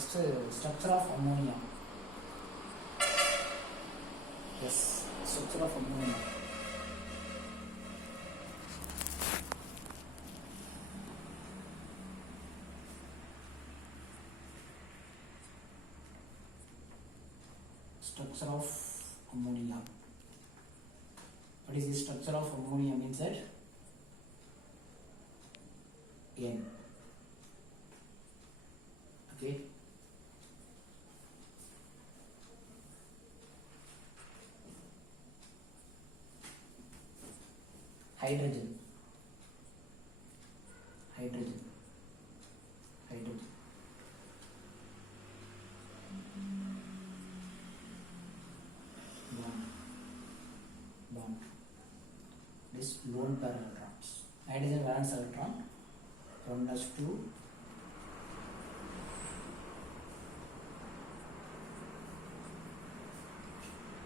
next structure of ammonia. Yes, structure of ammonia. Structure of ammonia. What is the structure of ammonia means that N. Okay. Hydrogen. Bond. This lone pair electrons. Hydrogen valence electron 1s2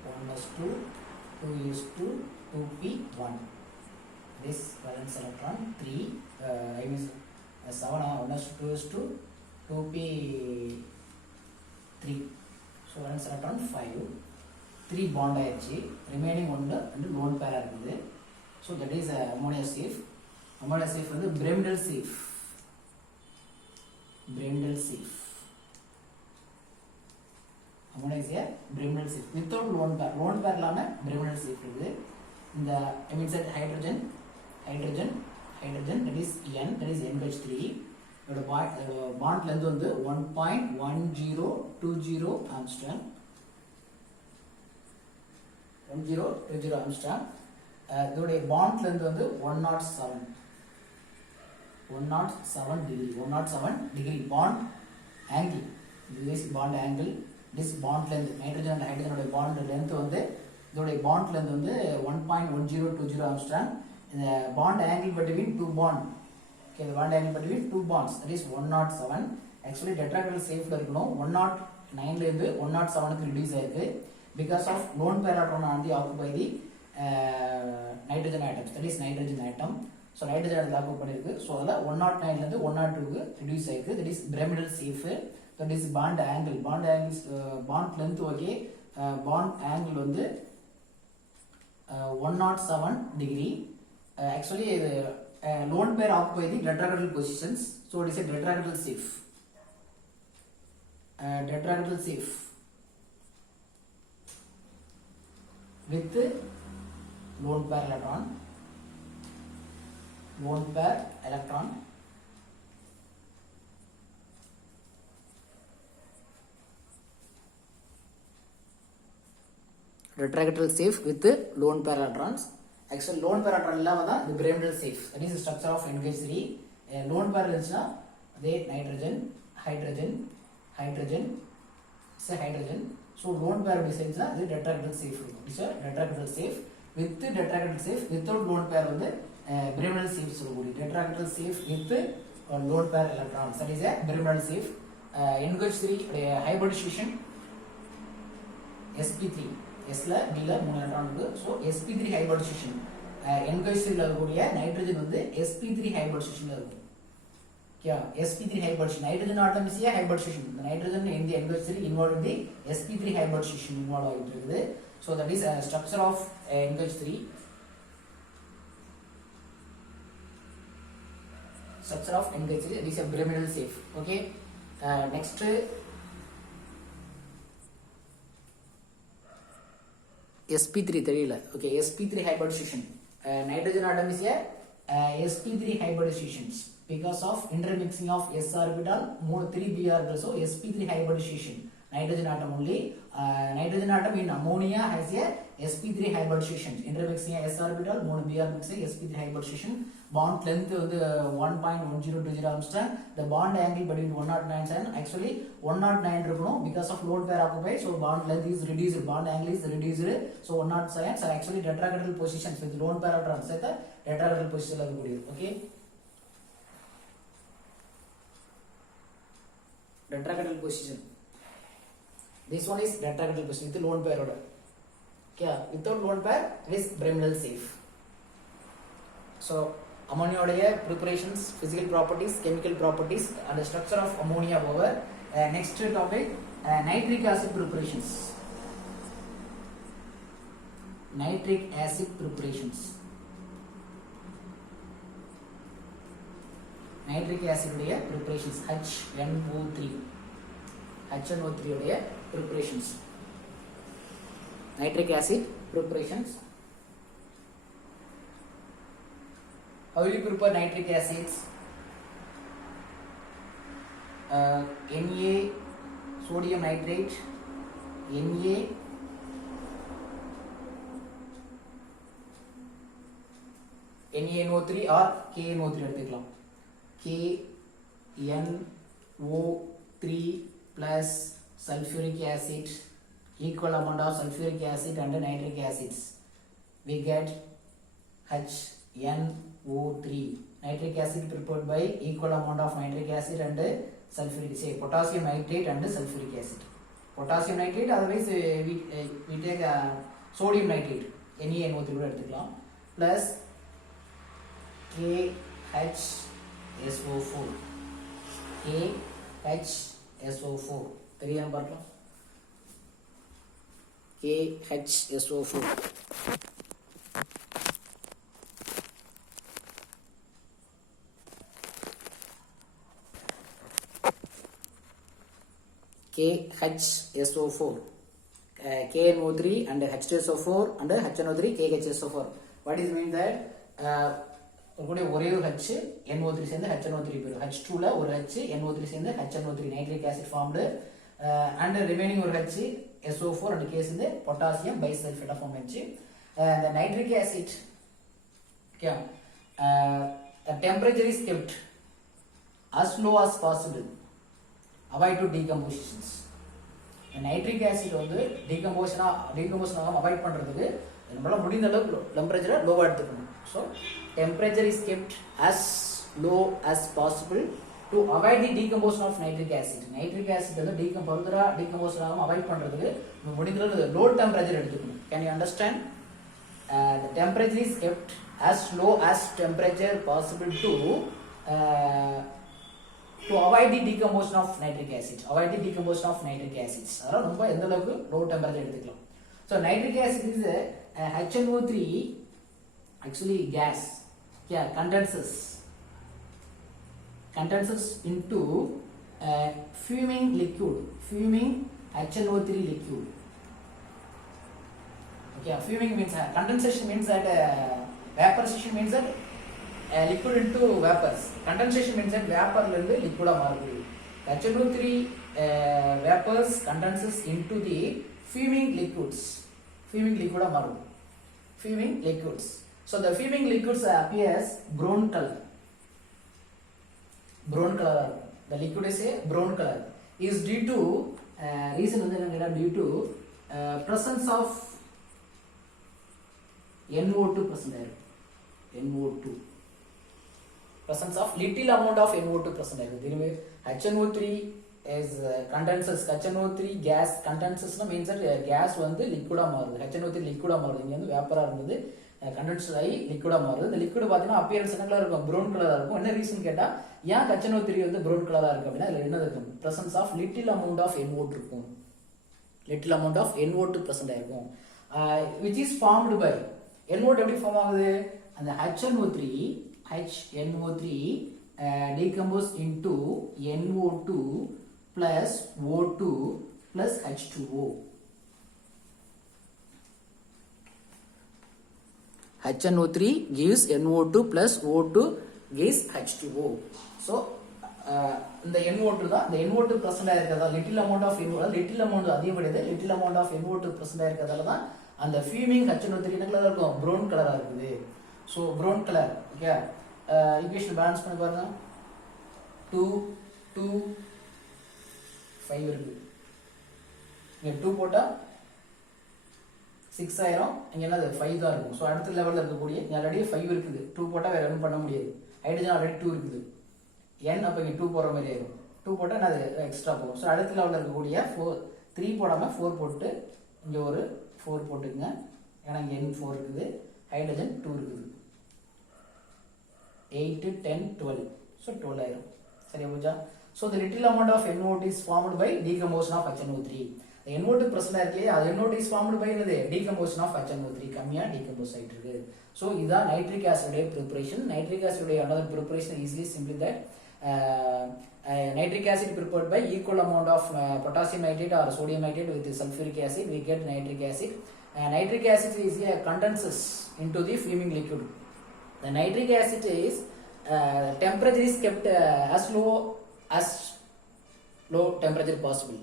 1s2 2s2 2p1. This valence electron 3 I mean 7 1s2 2s2 2p3. So valence electron 5. 3 bond ஆயிடுச்சு, remaining ஒன்று வந்து lone pair இருக்குது. So that is ammonia safe. Ammonia safe வந்து Bremdel safe. Ammonia is a Bremdel safe without lone pair. Lone pair இல்லாம Bremdel safe இருக்குது. இந்த I mean said hydrogen that is N, that is NH3. இதோட bond length வந்து 1.1020 Armstrong. 1020 Armstrong. இதோடைய bond length வந்து 107 degree. Bond angle, this bond angle, this bond length, nitrogen and hydrogen உடைய bond length வந்து இதோடைய bond length வந்து 1.1020 Armstrong. இந்த bond angle between two bond, okay, the bond angle between two bonds, that is 107. actually tetrahedral safe ல இருக்கணும். 109 ல இருந்து 107 க்கு reduce ஆயிருக்கு because of lone pair electron on the occupy the nitrogen atoms, that is nitrogen atom. So nitrogen atom occupy பண்ணிருக்கு. So அதல 109 ல இருந்து 102 க்கு reduce ஆயிருக்கு, that is Bremdel safe. that is bond angle is bond length okay, bond angle வந்து 107 degree. Actually lone pair occupy the tetrahedral positions, so it is a tetrahedral safe. With lone pair electron. Tetrahedral safe with lone pair electrons. Actually lone pair electron இல்லாம தான் the Bremdel safe, that is the structure of NH3. lone pair இருந்துச்சுனா அதே hydrogen so lone pair designs அது tetrahedral safe. this is tetrahedral safe. with tetrahedral safe without lone pair வந்து Bremdel safe சொல்லக்கூடிய tetrahedral safe with lone pair electrons, that is a Bremdel safe. NH3 hybridization sp3, S ல B ல 3 எலக்ட்ரான் இருக்கு. so sp3 hybridization NH3 ல இருக்கக்கூடிய நைட்ரஜன் வந்து sp3 hybridization ல இருக்கு. क्या sp3 hybridization, nitrogen atom is a hybridization, the nitrogen in the NH3 involved in the sp3 hybridization involved ஆயிட்டு இருக்குது. so that is a structure of NH3. structure of NH3, it is a Bremdel safe. okay, next sp3 தெரியல. okay, sp3 hybridization, nitrogen atom is a sp3 hybridizations because of intermixing of s orbital 3p orbital, so sp3 hybridization. nitrogen atom only, nitrogen atom in ammonia has a sp3 hybridization, intermixing s orbital 3p orbital, sp3 hybridization. bond length வந்து 1.1020 Armstrong. the bond angle between 109 and actually 109 இருக்கணும் because of lone pair occupied, so bond length is reduced, bond angle is reduced, so 107. so actually tetrahedral positions with lone pair electrons சேர்த்து tetrahedral position ல இருக்கக்கூடிய. okay, tetrahedral position, this one is tetrahedral position with lone pair order. okay, without lone pair it is Bremdel safe. so ammonia உடைய preparations, physical properties, chemical properties and the structure of ammonia over Next topic, nitric acid preparations. Nitric acid preparations. Nitric acid உடைய preparations HNO3. HNO3 உடைய preparations. Nitric acid preparations. How will you prepare nitric acids? Na sodium nitrate, Na NaNO3 or KNO3 எடுத்துக்கலாம். KNO3 plus sulfuric acid, equal amount of sulfuric acid and nitric acids, we get HNO3. Nitric acid prepared by equal amount of nitric acid and sulfuric, say potassium nitrate and sulfuric acid. Potassium nitrate, otherwise we take sodium nitrate, NaNO3 கூட எடுத்துக்கலாம், plus KHSO4. KHSO4 தெரியாம பார்க்கலாம். KHSO4 KHSO4, KNO3 and H2SO4 and HNO3, KHSO4. What is mean that ஒரே ஒரு H NO3 சேர்ந்து HNO3 போயிடும். H2 ல ஒரு H NO3 சேர்ந்து HNO3 nitric acid formed, and remaining ஒரு H SO4 and K சேர்ந்து potassium bisulfate form ஆச்சு. The nitric acid, okay, the temperature is kept as low as possible. Avoid to decompositions. Nitric acid வந்து decomposition ஆகாம அவாய்ட் பண்றதுக்கு நம்மளால முடிந்த அளவுக்கு டெம்பரேச்சரை லோவா எடுத்துக்கணும். So temperature is kept as low as possible to avoid the decomposition of nitric acid. Nitric acid வந்து decomposition ஆகாம அவாய்ட் பண்றதுக்கு முடிந்த அளவுக்கு low temperature எடுத்துக்கணும். Can you understand? The temperature is kept as low as temperature possible to avoid the decomposition of nitric acid. Avoid the decomposition of nitric acids. அதனால ரொம்ப எந்த அளவுக்கு low temperature எடுத்துக்கலாம். So nitric acid is HNO3 actually gas, yeah, condenses into fuming liquid, fuming HNO3 liquid. Okay, fuming means condensation means that vaporization means that liquid into vapors. Condensation means that vapor la irundhu liquid ah maarudu. HNO3 vapors condenses into the fuming liquids. Fuming liquid ah maarudu. Fuming liquids. So the fuming liquids appears brown color. Brown color. The liquid is a brown color. Is due to reason due to presence of NO2 present. NO2. Presence of little amount of NO2 present. HNO3 is condenses. HNO3 gas condenses means that gas வந்து liquid ah மாறுது. HNO3 liquid ah மாறுது. இங்க வந்து vapor ah இருந்தது கண்டென்ஸ் ஆகி லிக்விடா மாறுது. இந்த லிக்விட் பார்த்தீங்கன்னா அப்பியரன்ஸ் என்ன கலர் இருக்கும்? ப்ரௌன் கலரா இருக்கும். என்ன ரீசன் கேட்டா ஏன் HNO3 வந்து ப்ரௌன் கலரா இருக்கு அப்படின்னா அதுல என்ன இருக்கும்? Presence of little amount of NO2 இருக்கும். Little amount of NO2 present ஆயிருக்கும். which is formed by NO2 எப்படி ஃபார்ம் ஆகுது? அந்த HNO3 decompose into NO2 plus O2 plus H2O. HNO3 gives NO2 plus O2 gives H2O. So இந்த NO2 தான், இந்த NO2 present ஆயிருக்கிறதா little amount of NO2, little amount அதிகப்படியது little amount of NO2 present ஆயிருக்கிறதால தான் அந்த ஃபியூமிங் HNO3 என்ன கலரா இருக்கும்? ப்ரௌன் கலரா இருக்குது. So brown colour. Okay, equation balance பண்ணி பாருங்க. 2 2 5 இருக்கு. இங்க 2 போட்டா 6 ஆயிரும். இங்க என்னது 5 தான் இருக்கும். ஸோ அடுத்த லெவலில் இருக்கக்கூடிய இங்கே ஆல்ரெடி 5 இருக்குது. 2 போட்டால் வேற எதுவும் பண்ண முடியாது. ஹைட்ரஜன் ஆல்ரெடி 2 இருக்குது. n அப்போ இங்கே 2 போகிற மாதிரி ஆயிரும். 2 போட்டால் என்னது எக்ஸ்ட்ரா போகும். ஸோ அடுத்த லெவலில் இருக்கக்கூடிய 3 போடாமல் 4 போட்டு இங்கே ஒரு 4 போட்டுக்குங்க. ஏன்னா இங்கே N4 இருக்குது, ஹைட்ரஜன் 2 இருக்குது. 8 10 12. ஸோ 12 ஆயிரும். சரியா போச்சா? So the little amount of NO2 is formed by decomposition of HNO3. The NO2 present ஆயிருக்கே அது NO2 is formed by என்னது decomposition of HNO3 கம்மியா decompose ஆயிட்டு இருக்கு. So இதான் nitric acid உடைய preparation. Nitric acid உடைய another preparation is simply that nitric acid prepared by equal amount of potassium nitrate or sodium nitrate with sulfuric acid, we get nitric acid. Nitric acid is condenses into the fuming liquid. The nitric acid is temperature is kept as low temperature possible,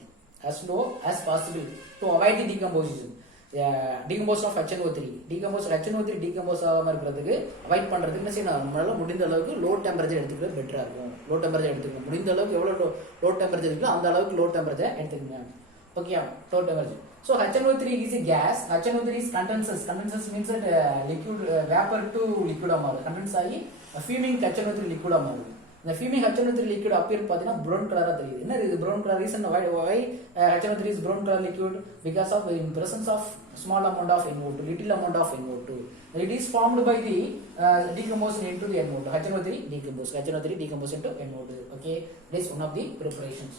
as low as possible to avoid the decomposition. Decomposition of HNO3 decompose ஆகாம இருக்கிறதுக்கு அவாய்ட் பண்றதுக்கு என்ன செய்யணும், நம்மளால முடிந்த அளவுக்கு low temperature எடுத்துக்கிறது பெட்டரா இருக்கும். லோ டெம்பரேச்சர் எடுத்துக்கணும், முடிந்த அளவுக்கு எவ்வளவு லோ டெம்பரேச்சர் இருக்குதோ அந்த அளவுக்கு லோ டெம்பரேச்சர் எடுத்துக்கணும். Okay, low temperature. So HNO3 is a gas. HNO3 is condenses. Condenses means that liquid vapor to liquid மாறுது. condense ஆகி fuming HNO3 liquid மாறுது. இந்த fuming HNO3 liquid appear பாத்தீங்கன்னா brown கலரா தெரியுது. என்ன இது brown color? Reason why HNO3 is brown color liquid? Because of the presence of small amount of NO2, little amount of NO2. It is formed by the decomposition into the NO2. HNO3 decompose into NO2. Okay, this is one of the preparations.